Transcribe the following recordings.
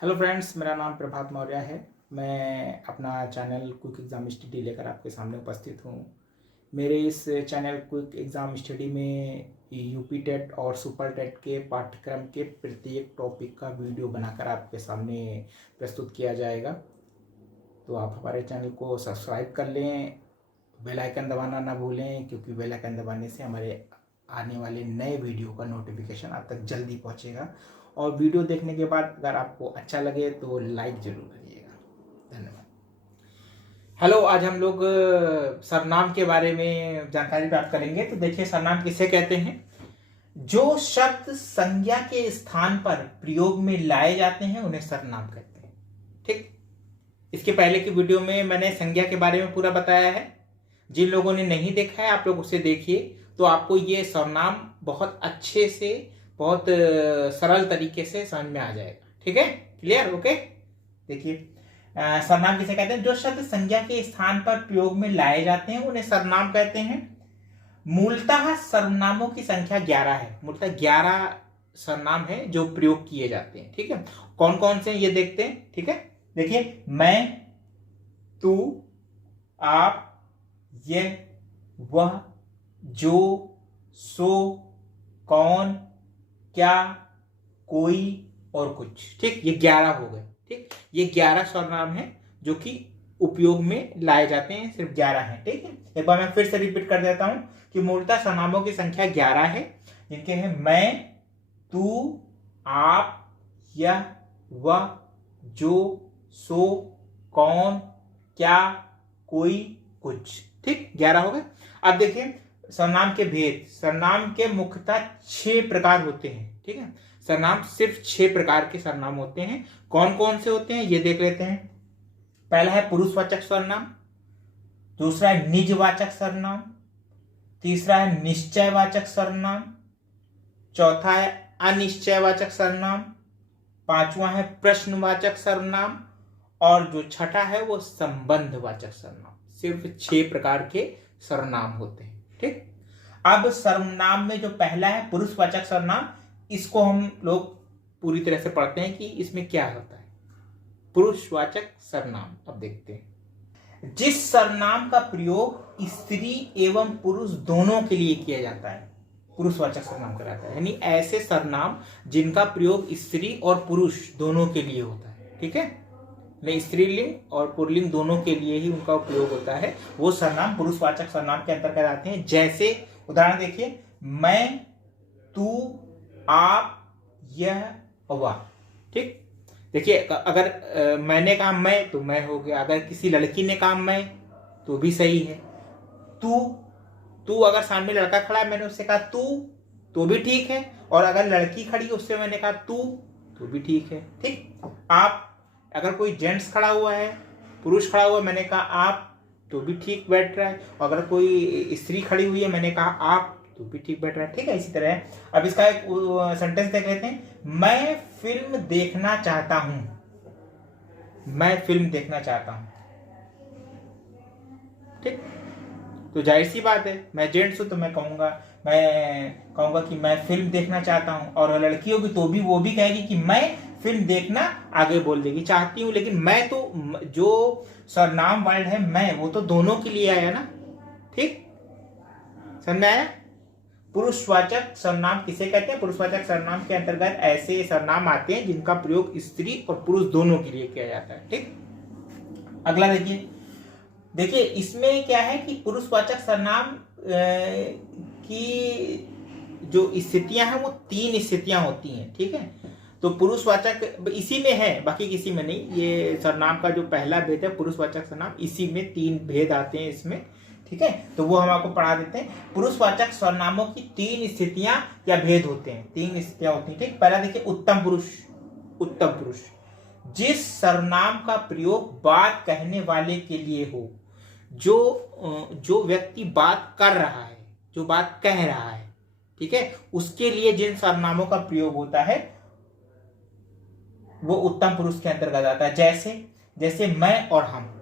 Hello friends, मेरा नाम प्रभात मौर्य है। मैं अपना चैनल क्विक एग्ज़ाम स्टडी लेकर आपके सामने उपस्थित हूँ। मेरे इस चैनल क्विक एग्ज़ाम स्टडी में यूपी टेट और सुपर टेट के पाठ्यक्रम के प्रत्येक टॉपिक का वीडियो बनाकर आपके सामने प्रस्तुत किया जाएगा। तो आप हमारे चैनल को सब्सक्राइब कर लें, बेल आइकन दबाना ना भूलें, क्योंकि बेल आइकन दबाने से हमारे आने वाले नए वीडियो का नोटिफिकेशन आप तक जल्दी पहुंचेगा। और वीडियो देखने के बाद अगर आपको अच्छा लगे तो लाइक जरूर करिएगा। धन्यवाद। हेलो, आज हम लोग सरनाम के बारे में जानकारी प्राप्त करेंगे। तो देखिए, सरनाम किसे कहते हैं? जो शब्द संज्ञा के स्थान पर प्रयोग में लाए जाते हैं उन्हें सरनाम कहते हैं। ठीक, इसके पहले की वीडियो में मैंने संज्ञा के बारे में पूरा बताया है। जिन लोगों ने नहीं देखा है आप लोग उसे देखिए, तो आपको ये सरनाम बहुत अच्छे से, बहुत सरल तरीके से समझ में आ जाएगा। ठीक है, क्लियर? ओके। देखिए, सरनाम किसे कहते हैं? जो शब्द संज्ञा के स्थान पर प्रयोग में लाए जाते हैं उन्हें सरनाम कहते हैं। मूलतः सर्वनामों की संख्या 11 है। मूलतः 11 सरनाम है जो प्रयोग किए जाते हैं। ठीक है, कौन कौन से ये देखते हैं। ठीक है, देखिए, मैं, तू, आप, यह, वह, जो, सो, कौन, क्या, कोई और कुछ। ठीक, ये 11 हो गए। ठीक, ये 11 सर्वनाम है जो कि उपयोग में लाए जाते हैं। सिर्फ 11 हैं। ठीक है, एक बार मैं फिर से रिपीट कर देता हूं कि मूलतः सर्वनामों की संख्या 11 है, जिनके हैं मैं, तू, आप, यह, वह, जो, सो, कौन, क्या, कोई, कुछ। ठीक, 11 हो गए। अब देखिए, सर्वनाम के भेद। सर्वनाम के मुख्यतः 6 प्रकार होते हैं। ठीक है, सर्वनाम सिर्फ 6 प्रकार के सर्वनाम होते हैं। कौन कौन से होते हैं ये देख लेते हैं। पहला है पुरुषवाचक सर्वनाम, दूसरा है निजवाचक सर्वनाम, तीसरा है निश्चयवाचक सर्वनाम, चौथा है अनिश्चयवाचक सर्वनाम, पांचवा है प्रश्नवाचक सर्वनाम, और जो छठा है वो संबंधवाचक सर्वनाम। सिर्फ 6 प्रकार के सर्वनाम होते हैं। ठीक, अब सर्वनाम में जो पहला है पुरुषवाचक सर्वनाम, इसको हम लोग पूरी तरह से पढ़ते हैं कि इसमें क्या होता है। पुरुषवाचक सर्वनाम अब देखते हैं। जिस सर्वनाम का प्रयोग स्त्री एवं पुरुष दोनों के लिए किया जाता है, पुरुषवाचक सर्वनाम कहलाता है। यानी ऐसे सर्वनाम जिनका प्रयोग स्त्री और पुरुष दोनों के लिए होता है। ठीक है, स्त्रीलिंग और पुल्लिंग दोनों के लिए ही उनका उपयोग होता है, वो सर्वनाम पुरुषवाचक सर्वनाम के अंतर्गत आते हैं। जैसे उदाहरण देखिए, मैं, तू, आप, यह, वह। ठीक, देखिए, अगर मैंने कहा मैं तो मैं हो गया। अगर किसी लड़की ने कहा मैं तो भी सही है। तू, तू अगर सामने लड़का खड़ा है, मैंने उससे कहा तू तो भी ठीक है। और अगर लड़की खड़ी उससे मैंने कहा तू तो भी ठीक है। ठीक, आप, अगर कोई जेंट्स खड़ा हुआ है, पुरुष खड़ा हुआ है, मैंने कहा आप तो भी ठीक बैठ रहा है। और अगर कोई स्त्री खड़ी हुई है, मैंने कहा आप तो भी ठीक बैठ रहा है। ठीक है, इसी तरह है। अब इसका एक सेंटेंस देख लेते हैं। मैं फिल्म देखना चाहता हूं। मैं फिल्म देखना चाहता हूं। ठीक, तो जाहिर सी बात है, मैं जेंट्स हूं तो मैं कहूंगा कि मैं फिल्म देखना चाहता हूं। और लड़की होगी तो भी वो भी कहेगी कि मैं फिल्म देखना, आगे बोल देगी चाहती हूं। लेकिन मैं तो, जो सर्वनाम वर्ड है मैं, वो तो दोनों के लिए आया ना। ठीक, समझ में आया? पुरुषवाचक सर्वनाम किसे कहते हैं? पुरुषवाचक सर्वनाम के अंतर्गत ऐसे सर्वनाम आते हैं जिनका प्रयोग स्त्री और पुरुष दोनों के लिए किया जाता है। ठीक, अगला देखिए, इसमें क्या है कि पुरुषवाचक सर्वनाम की जो स्थितियां हैं वो 3 स्थितियां होती हैं। ठीक है, तो पुरुषवाचक इसी में है, बाकी किसी में नहीं। ये सर्वनाम का जो पहला भेद है पुरुषवाचक सर्वनाम, इसी में 3 भेद आते हैं इसमें। ठीक है, तो वो हम आपको पढ़ा देते हैं। पुरुषवाचक सर्वनामों की 3 स्थितियां या भेद होते हैं। 3 स्थितियां होती हैं। ठीक, पहला देखिए, उत्तम पुरुष। उत्तम पुरुष जिस सर्वनाम का प्रयोग बात कहने वाले के लिए हो, जो व्यक्ति बात कर रहा है, जो बात कह रहा है, ठीक है, उसके लिए जिन सर्वनामों का प्रयोग होता है वो उत्तम पुरुष के अंतर्गत आता है। जैसे मैं और हम।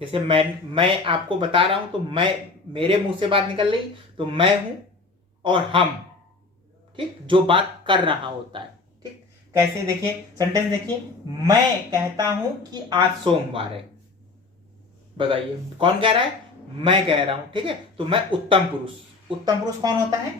जैसे मैं आपको बता रहा हूं तो मैं, मेरे मुंह से बात निकल रही तो मैं हूं, और हम, ठीक, जो बात कर रहा होता है। ठीक, कैसे, देखिए सेंटेंस देखिए, मैं कहता हूं कि आज सोमवार है। बताइए कौन कह रहा है? मैं कह रहा हूं, ठीक है। तो मैं उत्तम पुरुष, उत्तम पुरुष कौन होता है?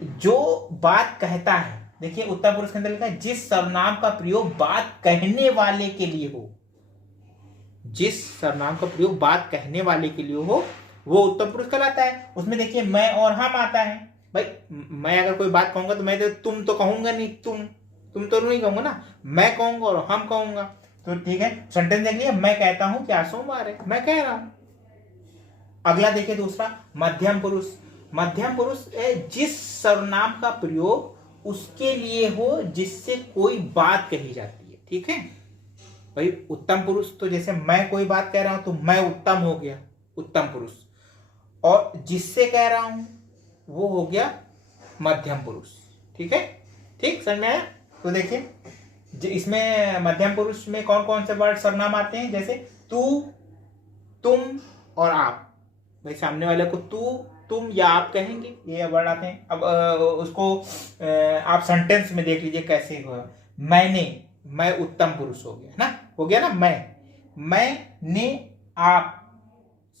जो बात कहता है। देखिए उत्तम पुरुष के अंदर लिखा है जिस सर्वनाम का प्रयोग बात कहने वाले के लिए हो, जिस सर्वनाम का प्रयोग बात कहने वाले के लिए हो वो उत्तम पुरुष कहलाता है। उसमें देखिए मैं और हम आता है। भाई मैं अगर कोई बात कहूंगा तो मैं तो तुम तो कहूंगा नहीं, तुम तो नहीं कहूंगा ना, मैं कहूंगा और हम कहूंगा। तो ठीक है, सेंटेंस देख लिया, मैं कहता हूं कि आज सोमवार है, मैं कह रहा हूं। अगला देखिए दूसरा, मध्यम पुरुष। मध्यम पुरुष जिस सर्वनाम का प्रयोग उसके लिए हो जिससे कोई बात कही जाती है, ठीक है। भाई उत्तम पुरुष तो जैसे मैं कोई बात कह रहा हूं तो मैं उत्तम हो गया, उत्तम पुरुष, और जिससे कह रहा हूं वो हो गया मध्यम पुरुष, ठीक है। ठीक, समझ में आया? तो देखिए इसमें मध्यम पुरुष में कौन कौन से वर्ड सर्वनाम आते हैं, जैसे तू, तुम और आप। भाई सामने वाले को तू, तुम या आप कहेंगे, ये वर्ड आते हैं। अब उसको आप सेंटेंस में देख लीजिए कैसे हुआ। मैंने, मैं उत्तम पुरुष हो गया ना, हो गया ना। मैंने आप,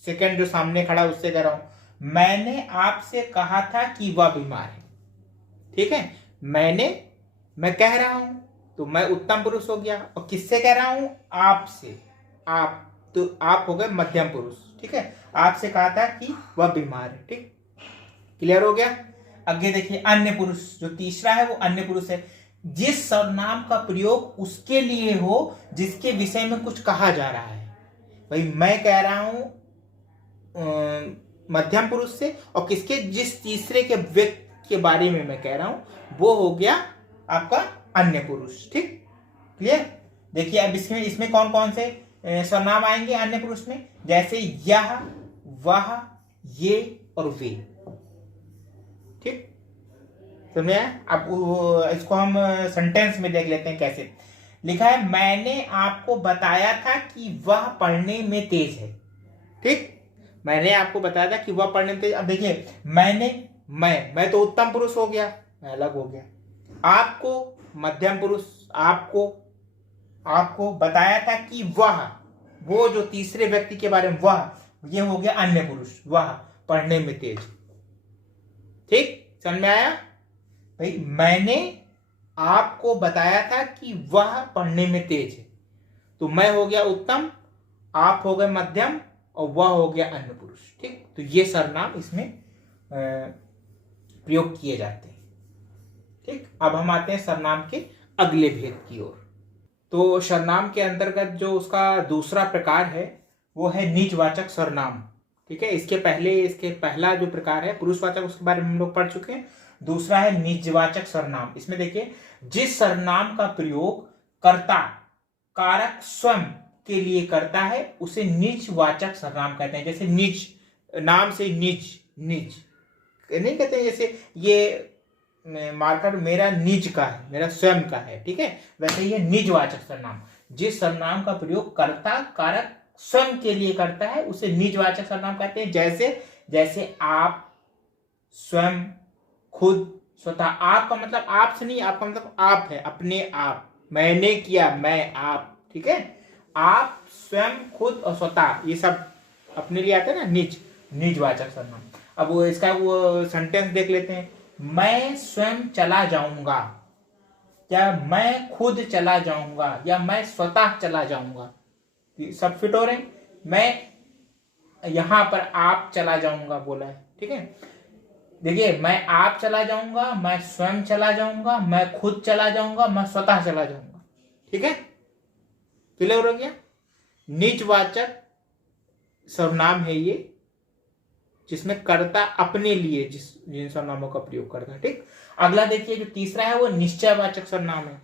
सेकंड जो सामने खड़ा उससे कह रहा हूं, मैंने आपसे कहा था कि वह बीमार है, ठीक है। मैं कह रहा हूं तो मैं उत्तम पुरुष हो गया, और किससे कह रहा हूं? आपसे, आप, तो आप हो गए मध्यम पुरुष, ठीक है। आपसे कहा था कि वह बीमार है, ठीक, क्लियर हो गया। आगे देखिए अन्य पुरुष, जो तीसरा है वो अन्य पुरुष है। जिस सर्वनाम का प्रयोग उसके लिए हो जिसके विषय में कुछ कहा जा रहा है। भाई मैं कह रहा हूं मध्यम पुरुष से, और किसके, जिस तीसरे के व्यक्ति के बारे में मैं कह रहा हूं वो हो गया आपका अन्य पुरुष, ठीक, क्लियर। देखिए अब इसमें कौन कौन से सर्वनाम आएंगे अन्य पुरुष में, जैसे यह, वह, ये और वे, ठीक, समझ में आया? अब इसको हम सेंटेंस में देख लेते हैं कैसे लिखा है। मैंने आपको बताया था कि वह पढ़ने में तेज है, ठीक, मैंने आपको बताया था कि वह पढ़ने में तेज। अब देखिए मैं तो उत्तम पुरुष हो गया, मैं अलग हो गया। आपको मध्यम पुरुष, आपको बताया था कि वह, वो जो तीसरे व्यक्ति के बारे में वह, ये हो गया अन्य पुरुष, वह पढ़ने में तेज, ठीक, समझ में आया? भाई मैंने आपको बताया था कि वह पढ़ने में तेज है, तो मैं हो गया उत्तम, आप हो गए मध्यम, और वह हो गया अन्य पुरुष, ठीक। तो ये सर्वनाम इसमें प्रयोग किए जाते हैं, ठीक। अब हम आते हैं सर्वनाम के अगले भेद की ओर। तो सर्वनाम के अंतर्गत जो उसका दूसरा प्रकार है वो है निजवाचक सर्वनाम, ठीक है। इसके पहला जो प्रकार है पुरुषवाचक, उसके बारे में हम लोग पढ़ चुके हैं। दूसरा है निजवाचक सर्वनाम। इसमें देखिए जिस सर्वनाम का प्रयोग कर्ता कारक स्वयं के लिए करता है उसे निजवाचक सर्वनाम कहते हैं। जैसे निज, नाम से निज नहीं कहते हैं, जैसे ये मार्कर मेरा निज का है, मेरा स्वयं का है, ठीक है। वैसे ये निजवाचक सर्वनाम, जिस सर्वनाम का प्रयोग कर्ता कारक स्वयं के लिए करता है उसे निजवाचक सर्वनाम कहते हैं। जैसे आप, स्वयं, खुद, स्वतः। आप का मतलब आपसे नहीं, आपका मतलब आप है, अपने आप, मैंने किया, मैं, आप, ठीक है। आप, स्वयं, खुद और स्वतः, ये सब अपने लिए आते हैं ना, निजवाचक सर्वनाम। अब वो इसका वो सेंटेंस देख लेते हैं। मैं स्वयं चला जाऊंगा, या मैं खुद चला जाऊंगा, या मैं स्वतः चला जाऊंगा, सब फिट हो रहे हैं। मैं यहां पर आप चला जाऊंगा बोला है, ठीक है। देखिए मैं आप चला जाऊंगा, मैं स्वयं चला जाऊंगा, मैं खुद चला जाऊंगा, मैं स्वतः चला जाऊंगा, ठीक है, क्लियर हो गया। निजवाचक सर्वनाम है ये, जिसमें कर्ता अपने लिए जिन सर्वनामों का प्रयोग करता है, ठीक। अगला देखिए जो तीसरा है वो निश्चयवाचक सर्वनाम है।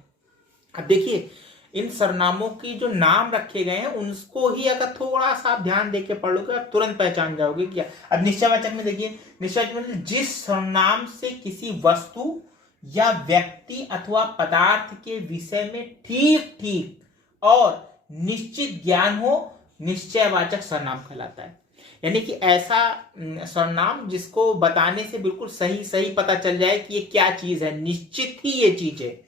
अब देखिए इन सर्वनामों की जो नाम रखे गए हैं उनको ही अगर थोड़ा सा आप ध्यान देके पढ़ लोगे आप तुरंत पहचान जाओगे क्या। अब निश्चयवाचक में देखिए, निश्चयवाचक में जिस सर्वनाम से किसी वस्तु या व्यक्ति अथवा पदार्थ के विषय में ठीक और निश्चित ज्ञान हो, निश्चयवाचक सर्वनाम कहलाता है। यानी कि ऐसा सर्वनाम जिसको बताने से बिल्कुल सही पता चल जाए कि ये क्या चीज है, निश्चित ही ये चीज है,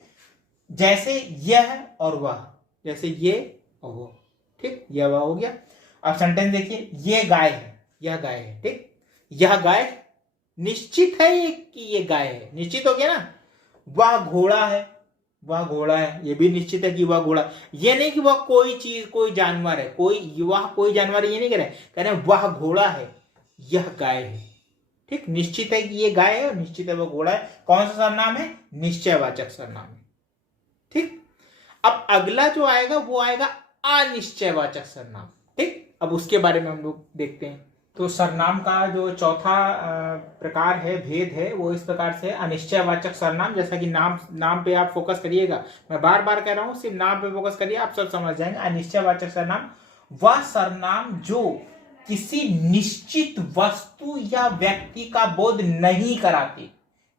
जैसे यह और वह, जैसे ये और वो, ठीक, यह वह हो गया। अब सेंटेंस देखिए, ये गाय है, यह गाय है, ठीक, यह गाय निश्चित है कि ये गाय है, निश्चित हो गया ना। वह घोड़ा है, वह घोड़ा है, ये भी निश्चित है कि वह घोड़ा, ये नहीं कि वह कोई चीज कोई जानवर है, वह कोई जानवर है, ये नहीं कह रहे वह घोड़ा है, यह गाय है, ठीक, निश्चित है कि ये गाय है और निश्चित है वह घोड़ा है। कौन सा सर्वनाम है? निश्चयवाचक सर्वनाम है, ठीक। अब अगला जो आएगा वो आएगा अनिश्चयवाचक सर्वनाम, ठीक। अब उसके बारे में हम लोग देखते हैं। तो सर्वनाम का जो चौथा प्रकार है, भेद है, वो इस प्रकार से अनिश्चयवाचक सर्वनाम। जैसा कि नाम पे आप फोकस करिएगा, मैं बार बार कह रहा हूं, सिर्फ नाम पे फोकस करिए, आप सब समझ जाएंगे। अनिश्चयवाचक सर्वनाम वह सर्वनाम जो किसी निश्चित वस्तु या व्यक्ति का बोध नहीं कराते,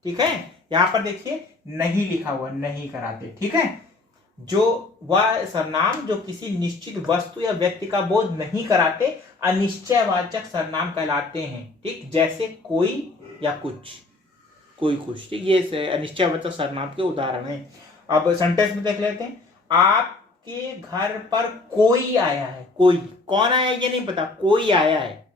ठीक है। यहां पर देखिए नहीं लिखा हुआ, नहीं कराते, ठीक है। जो वह सर्वनाम जो किसी निश्चित वस्तु या व्यक्ति का बोध नहीं कराते अनिश्चयवाचक सर्वनाम कहलाते हैं, ठीक। जैसे कोई या कुछ, कोई कुछ, ठीक, ये अनिश्चयवाचक सर्वनाम के उदाहरण हैं। अब सेंटेंस में देख लेते हैं। आपके घर पर कोई आया है, कोई, कौन आया ये नहीं पता, कोई आया है,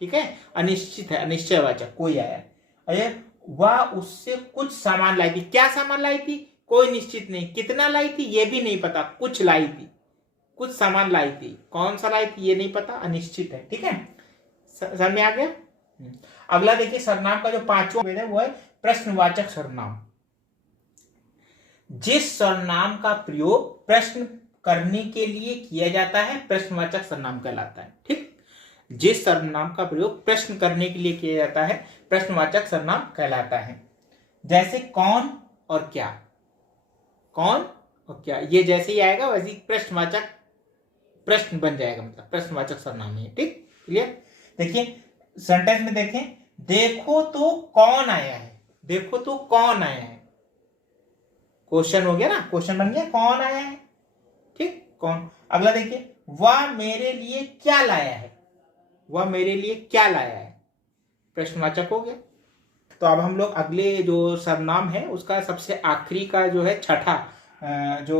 ठीक है, अनिश्चित है, अनिश्चयवाचक, कोई आया है। अरे वह उससे कुछ सामान लाई थी, क्या सामान लाई थी? कोई निश्चित नहीं, कितना लाई थी ये भी नहीं पता, कुछ लाई थी, कुछ सामान लाई थी, कौन सा लाई थी ये नहीं पता, अनिश्चित है, ठीक है। समझ में आ गया। अगला देखिए, सर्वनाम का जो पांचवा भेद है वो है प्रश्नवाचक सर्वनाम। जिस सर्वनाम का प्रयोग प्रश्न करने के लिए किया जाता है प्रश्नवाचक सर्वनाम कहलाता है, ठीक। जिस सर्वनाम का प्रयोग प्रश्न करने के लिए किया जाता है प्रश्नवाचक सर्वनाम कहलाता है। जैसे कौन और क्या, कौन और क्या, ये जैसे ही आएगा वैसे ही प्रश्नवाचक, प्रश्न बन जाएगा, मतलब प्रश्नवाचक सर्वनाम है, ठीक, क्लियर। देखिए सेंटेंस में देखें, देखो तो कौन आया है, देखो तो कौन आया है, क्वेश्चन हो गया ना, क्वेश्चन बन गया, कौन आया है, ठीक, कौन। अगला देखिए, वह मेरे लिए क्या लाया है, वह मेरे लिए क्या लाया है, प्रश्नवाचक हो गया। तो अब हम लोग अगले जो सर्वनाम है उसका सबसे आखिरी का जो है छठा जो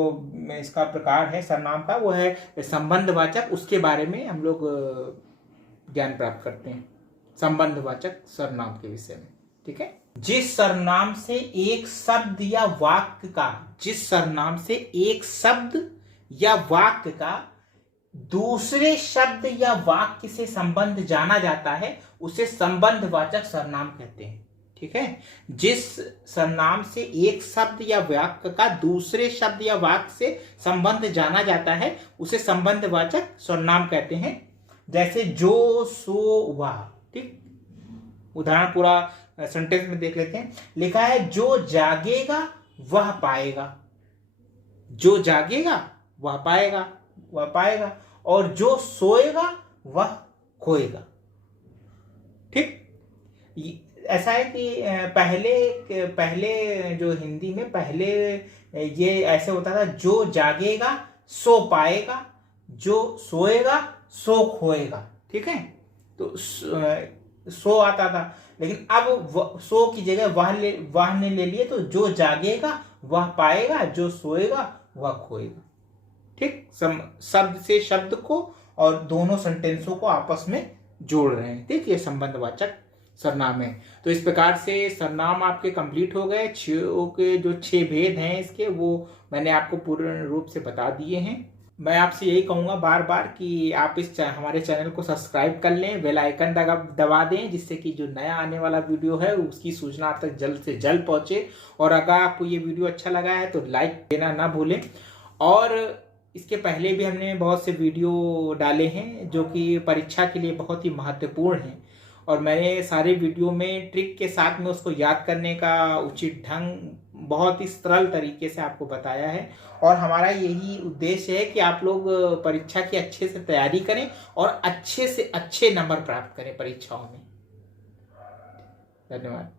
इसका प्रकार है सर्वनाम का, वो है संबंधवाचक। उसके बारे में हम लोग ज्ञान प्राप्त करते हैं संबंधवाचक सर्वनाम के विषय में, ठीक है। जिस सर्वनाम से एक शब्द या वाक्य का, जिस सर्वनाम से एक शब्द या वाक्य का दूसरे शब्द या वाक्य से संबंध जाना जाता है उसे संबंधवाचक सर्वनाम कहते हैं, ठीक है। जिस सर्वनाम से एक शब्द या वाक्य का दूसरे शब्द या वाक्य से संबंध जाना जाता है उसे संबंधवाचक सर्वनाम कहते हैं। जैसे जो, सो, वह, ठीक। उदाहरण पूरा सेंटेंस में देख लेते हैं। लिखा है जो जागेगा वह पाएगा, जो जागेगा वह पाएगा, वह पाएगा, और जो सोएगा वह खोएगा, ठीक। ऐसा है कि पहले जो हिंदी में पहले ये ऐसे होता था, जो जागेगा सो पाएगा, जो सोएगा सो खोएगा, ठीक है। तो सो आता था, लेकिन अब सो की जगह वह ने ले लिए, तो जो जागेगा वह पाएगा, जो सोएगा वह खोएगा, ठीक। शब्द से शब्द को और दोनों सेंटेंसों को आपस में जोड़ रहे हैं, ठीक। ये संबंधवाचक सर्वनाम है। तो इस प्रकार से सर्वनाम आपके कंप्लीट हो गए। के जो 6 भेद हैं इसके, वो मैंने आपको पूर्ण रूप से बता दिए हैं। मैं आपसे यही कहूँगा बार बार कि आप हमारे चैनल को सब्सक्राइब कर लें, बेल आइकन दबा दें, जिससे कि जो नया आने वाला वीडियो है उसकी सूचना आप तक जल्द से जल्द पहुँचे। और अगर आपको ये वीडियो अच्छा लगा है तो लाइक देना ना भूलें। और इसके पहले भी हमने बहुत से वीडियो डाले हैं जो कि परीक्षा के लिए बहुत ही महत्वपूर्ण हैं, और मैंने सारे वीडियो में ट्रिक के साथ में उसको याद करने का उचित ढंग बहुत ही सरल तरीके से आपको बताया है। और हमारा यही उद्देश्य है कि आप लोग परीक्षा की अच्छे से तैयारी करें और अच्छे से अच्छे नंबर प्राप्त करें परीक्षाओं में। धन्यवाद।